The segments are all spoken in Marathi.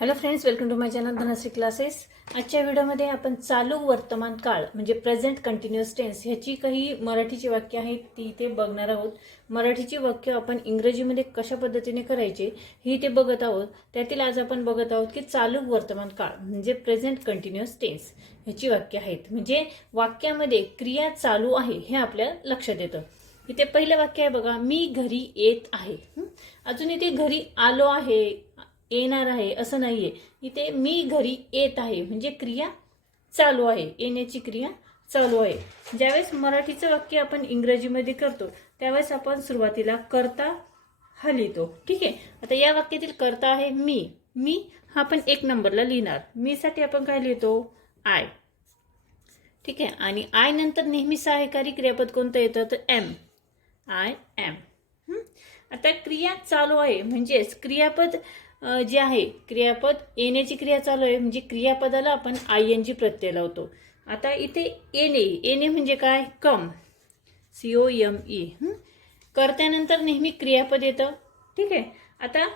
Hello friends welcome to my channel Dhanashree classes आजच्या व्हिडिओमध्ये आपण चालू वर्तमान काळ म्हणजे प्रेझेंट कंटिन्युअस टेन्स ह्याची काही मराठीची वाक्य आहेत ती इथे बघणार आहोत. मराठीची वाक्य आपण इंग्रजीमध्ये कशा पद्धतीने करायचे ही इथे बघत आहोत. त्यातील आज आपण बघत आहोत की चालू वर्तमान काळ म्हणजे प्रेझेंट कंटिन्युअस टेन्स ह्याची वाक्य आहेत. म्हणजे वाक्यामध्ये क्रिया चालू आहे हे आपल्या लक्षात येतं. इथे पहिलं वाक्य आहे बघा मी घरी येत आहे. अजून इथे घरी आलो आहे येणार आहे असं नाही आहे इथे मी घरी येत आहे. म्हणजे क्रिया चालू आहे. येण्याची क्रिया चालू आहे. ज्यावेळेस मराठीचं वाक्य आपण इंग्रजीमध्ये करतो त्यावेळेस आपण सुरुवातीला करता हा लिहितो ठीक आहे? आता या वाक्यातील करता आहे मी. मी हा आपण एक नंबरला लिहिणार. मीसाठी आपण काय लिहितो? आय. ठीक आहे? आणि आय नंतर नेहमी सहाय्यकारी क्रियापद कोणतं येतं? तर एम. I am. आता क्रिया चालू आहे. म्हणजेच क्रियापद जे आहे क्रियापद येण्याची क्रिया चालू आहे म्हणजे क्रियापदाला आपण आय एन जी प्रत्यय लावतो. आता इथे येणे येणे म्हणजे काय? Come. C O M E. करत्यानंतर नेहमी क्रियापद येतं. ठीक आहे? आता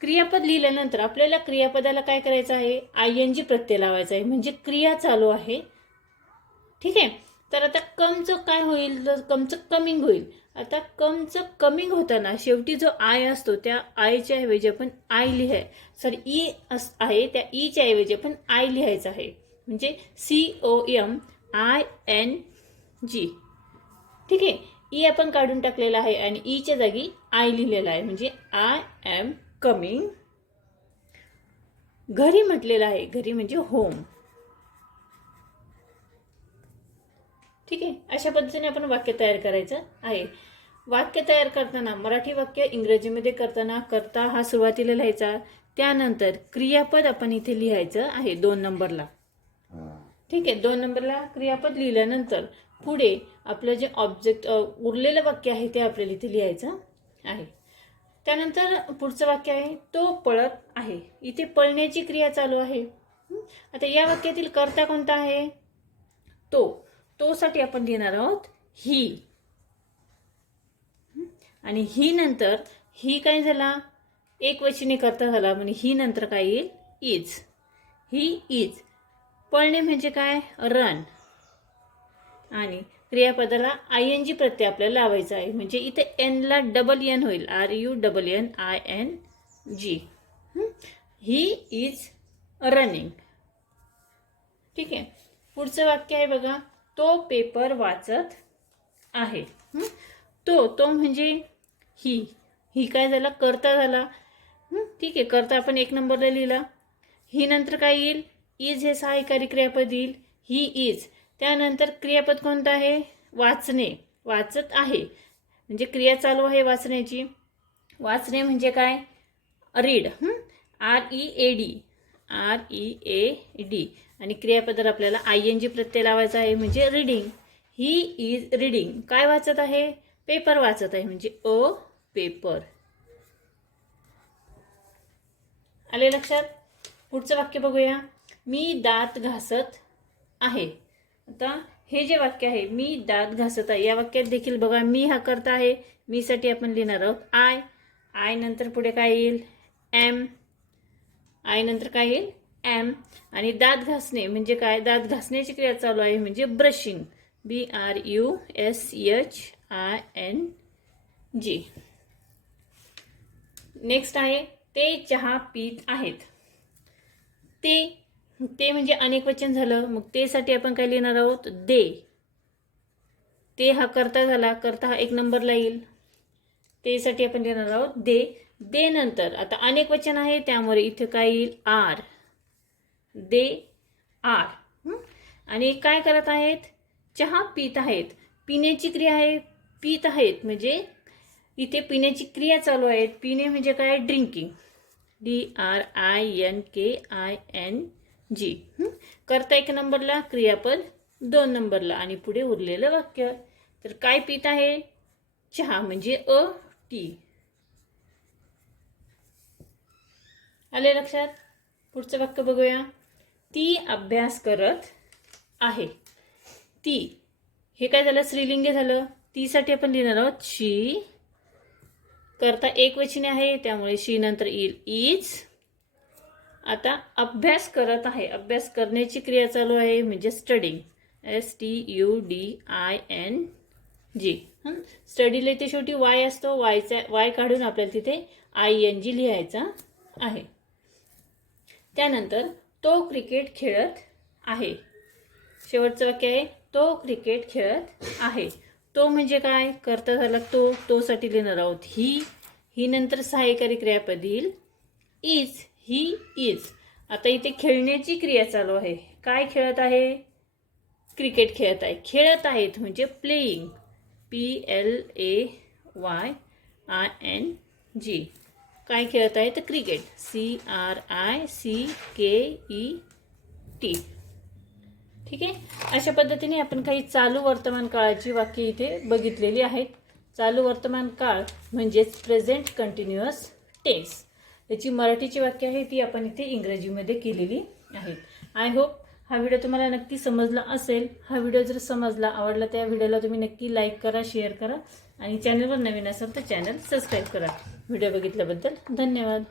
क्रियापद लिहिल्यानंतर आपल्याला क्रियापदाला काय करायचं आहे? आय एन जी प्रत्यय लावायचा आहे. म्हणजे क्रिया चालू आहे. ठीक आहे? तर आता कमचं काय होईल? तर कमचं कमिंग होईल. आता कमचं कमिंग होताना शेवटी जो आय असतो त्या आयच्या ऐवजी आपण आय लिहाय. सॉरी ई अस आहे त्या ईच्या ऐवजी आपण आय लिहायचं आहे. म्हणजे C O M I N G ठीक आहे? ई आपण काढून टाकलेला आहे आणि ईच्या जागी आय लिहिलेला आहे. म्हणजे आय एम कमिंग. घरी म्हटलेलं आहे. घरी म्हणजे होम. ठीक आहे? अशा पद्धतीने आपण वाक्य तयार करायचं आहे. वाक्य तयार करताना मराठी वाक्य इंग्रजीमध्ये करताना करता हा सुरुवातीला लिहायचा. त्यानंतर क्रियापद आपण इथे लिहायचं आहे दोन नंबरला. ठीक आहे? दोन नंबरला क्रियापद लिहिल्यानंतर पुढे आपलं जे ऑब्जेक्ट उरलेलं वाक्य आहे ते आपल्याला इथे लिहायचं आहे. त्यानंतर पुढचं वाक्य आहे तो पळत आहे. इथे पळण्याची क्रिया चालू आहे. आता या वाक्यातील कर्ता कोणता आहे? तो. तो साठी आपण लिहिणार आहोत ही. आणि ही नंतर ही काय झाला? एक वचनी करता झाला म्हणजे ही नंतर काय येईल? इज ही इज पळणे म्हणजे काय? रन. आणि क्रियापदाला आय एन जी प्रत्यय आपल्याला लावायचा आहे. म्हणजे इथे एनला डबल एन होईल. R U double N I N G he? Is running ठीक आहे? पुढचं वाक्य आहे बघा. तो पेपर वाचत आहे. तो तो म्हणजे ही. ही काय झाला? करता झाला. ठीक आहे करता आपण एक नंबरला लिहिला. ही नंतर काय येईल? इज हे सहाय्यकारी क्रियापद येईल. He is. त्यानंतर क्रियापद कोणतं आहे? वाचणे. वाचत आहे. म्हणजे क्रिया चालू आहे वाचण्याची. वाचणे म्हणजे काय? Read. R E A D R E A D आणि क्रियापदर आपल्याला आय एन जी प्रत्यय लावायचा आहे म्हणजे रीडिंग ही इज रीडिंग काय वाचत आहे? पेपर वाचत आहे म्हणजे अ पेपर आले लक्षात? पुढचं वाक्य बघूया. मी दात घासत आहे. आता हे जे वाक्य आहे मी दात घासत आहे या वाक्यात देखील बघा मी हा करता आहे मी साठी आपण लिहिणार आहोत आय आय नंतर पुढे काय येईल? एम आय नंतर काय येईल? एम आणि दात घासणे म्हणजे काय? दात घासण्याची क्रिया चालू आहे म्हणजे brushing B R U S H I N G next आहे ते चहा पीत आहेत. ते ते म्हणजे अनेक वचन झालं. मग तेसाठी आपण काय लिहिणार आहोत? दे. ते हा करता झाला. करता हा एक नंबरला येईल. तेसाठी आपण लिहिणार आहोत दे. दे नंतर. आता अनेक वचन आहे त्यामुळे इथे काय येईल? आर. They are. आणि काय करत आहेत? चहा पीत आहेत. पिण्याची क्रिया आहे पीत आहेत. म्हणजे इथे पिण्याची क्रिया चालू आहे. पिणे म्हणजे काय? Drinking. D R I N K I N G. करता एक नंबरला क्रियापद दोन नंबरला. आणि पुढे उरलेलं वाक्य. तर काय पीत आहे? चहा म्हणजे अ टी. आले लक्षात? पुढचं वाक्य बघूया. ती अभ्यास करत आहे. ती हे काय झालं? स्त्रीलिंग झालं. तीसाठी आपण लिहिणार आहोत शी. करता एक वचने आहे त्यामुळे शी नंतर येईल इज आता अभ्यास करत आहे. अभ्यास करण्याची क्रिया चालू आहे म्हणजे studying S T U D I N G स्टडीला इथे शेवटी वाय असतो. वायचा वाय काढून आपल्याला तिथे आय एन जी लिहायचा आहे. त्यानंतर तो क्रिकेट खेळत आहे. शेवटचं वाक्य आहे तो क्रिकेट खेळत आहे. तो म्हणजे काय? करता झाला तो तोसाठी लिहिणार आहोत ही ही नंतर सहाय्यकारी क्रियापद येईल इज ही इज आता इथे खेळण्याची क्रिया चालू आहे. काय खेळत आहे? क्रिकेट खेळत आहे. खेळत आहेत म्हणजे playing P L A Y I N G काय खेळत आहे? तर cricket. C R I C K E T. ठीक आहे? अशा पद्धतीने आपण काही चालू वर्तमान काळाची वाक्य इथे बघितलेली आहेत. चालू वर्तमान काळ म्हणजेच प्रेझेंट कंटिन्युअस टेन्स याची मराठीची वाक्य आहे ती आपण इथे इंग्रजीमध्ये केलेली आहेत. आय होप हा व्हिडिओ तुम्हाला नक्की समजला असेल हा व्हिडिओ जर समजला आवडला त्या व्हिडिओला तुम्ही नक्की लाईक करा शेअर करा आणि चॅनलवर नवीन असाल तर चॅनल सबस्क्राईब करा. व्हिडिओ बघितल्याबद्दल धन्यवाद.